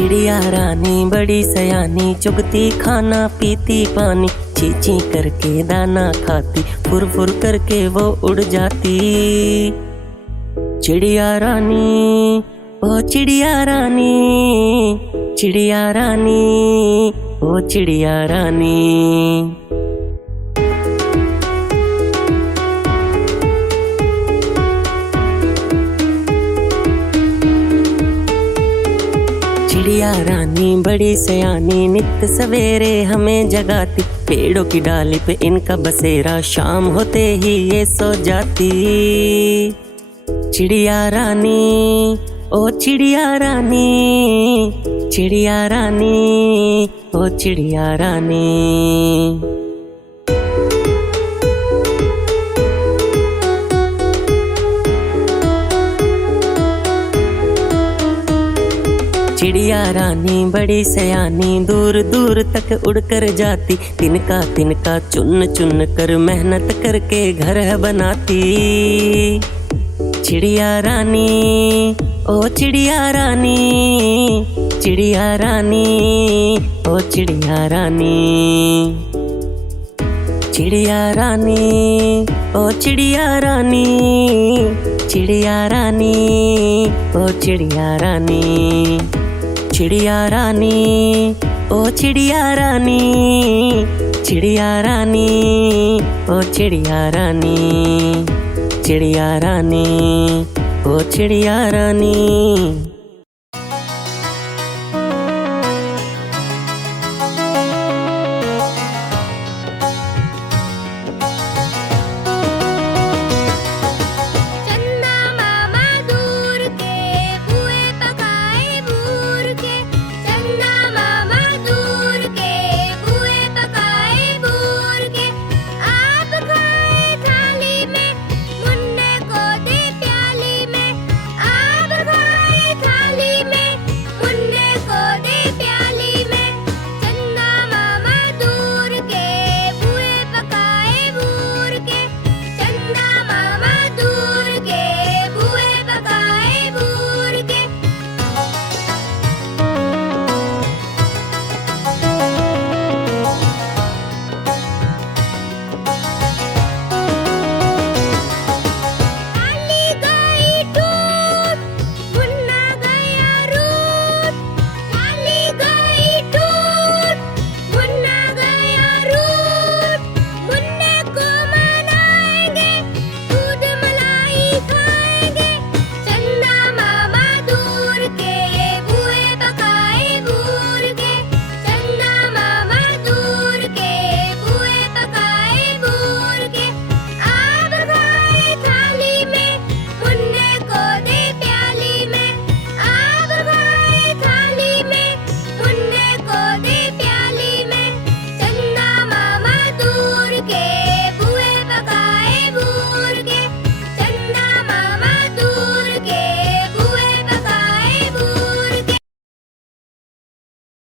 चिड़िया रानी बड़ी सयानी, चुगती खाना पीती पानी, ची ची करके दाना खाती, फुर फुर करके वो उड़ जाती। चिड़िया रानी ओ चिड़िया रानी, चिड़िया रानी ओ चिड़िया रानी। चिड़िया रानी बड़ी सयानी, नित सवेरे हमें जगाती, पेड़ों की डाली पे इनका बसेरा, शाम होते ही ये सो जाती। चिड़िया रानी ओ चिड़िया रानी, चिड़िया रानी ओ चिड़िया रानी। चिड़िया रानी बड़ी सयानी, दूर दूर तक उड़कर जाती, तिनका तिनका चुन चुन कर मेहनत करके घर बनाती। चिड़िया रानी ओ चिड़िया रानी, चिड़िया रानी ओ चिड़िया रानी। चिड़िया रानी ओ चिड़िया रानी, चिड़िया रानी ओ चिड़िया रानी। चिड़िया रानी ओ चिड़िया रानी, चिड़िया रानी ओ चिड़िया रानी। चिड़िया रानी ओ चिड़िया रानी।